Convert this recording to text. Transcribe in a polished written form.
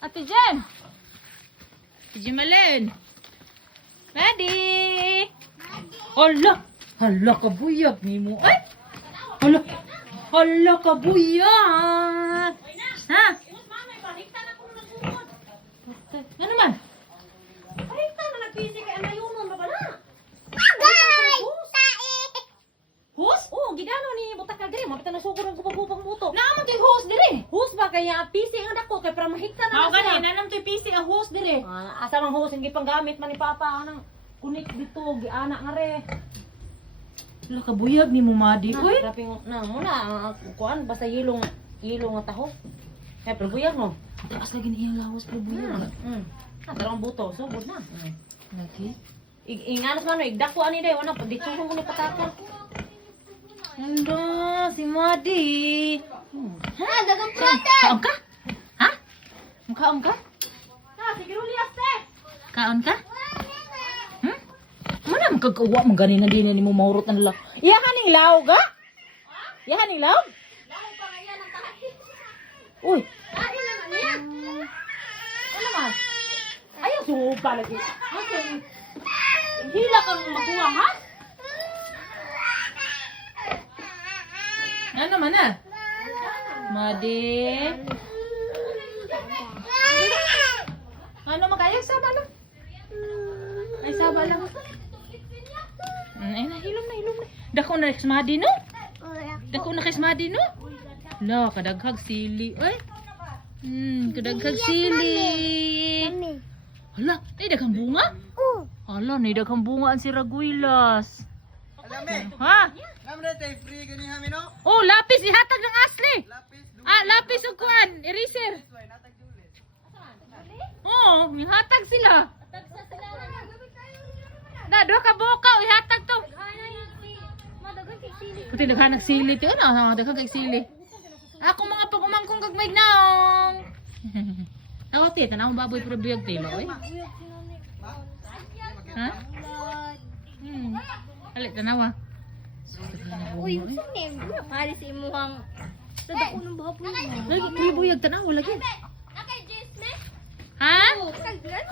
Ate Jen. Ate Jemalyn. Maddie. Hala. Hala ka buyag ni mo. Ay. Hala. Hala ka buyag. Ha? Ano man? Parita na nagpisi kay anayunon ba bala? Hus? Oh, gidano ni butak ka diri, mapita na sugod ang gubag-gubag buto. Naman kay host dire. Hus ba kaya pisi ang dako kay para mahikta na Mao gani nanam toy PC ang host dire. Asa mang hus hindi pang gamit man ni papa anang kunik dito giana nga re. Hala ka buyag ni mo Madi. Uy. Raping na mo na kuan basta yelo nga taho. Kay pero buyag no. Taas lagi ni iyang lawas pero buyag. Tarong buto sugod na. Lagi. Inganos man igdako ani day wala ditsugong ko ni pataka. Anda si Madi. Ha, dagang prate. Kaon ka? Ha? Mukhaon ka? Ha, sige rulias te. Kaon ka? Mana magkagawa man ganina din ni mo mahurot na nila. Iyahan ning laog ga? Iyahan ning laog? Lahi pa nga yan ang tahi. Uy, Lahi na nga niya. ano man? Ayaw supa lagi. Okay. Hila kang makuha ha? Ano man na? Madi. Ano makaya saba lang? Ay saba lang. Ay nahilom na. Dako na kay Madi no? Dako na kay Madi no? La kadaghag sili. Ay. Kadaghag sili. Hala, nay daghang bunga? Hala, nay daghang bunga ang si Raguilas. Ha? Free gani hami no? Oh, lapis ihatag ng Asli. Lapis, Lapis ug kuan, eraser. Oh, ihatag sila. Na, duha ka buka, ihatag to. Puti daghan ng sili to, ano? Daghan kay sili. Ako mga pagumangkong kag may naong. Ako ti, tanawang baboy pero buyag tilo, oy. Ha? Alit tanawa. Uy, gusto niya. Pari si imuhang sa dako ng baboy mo. Lagi buyag tanawa lagi. Nakay Jess, me? Ha? Kaglan.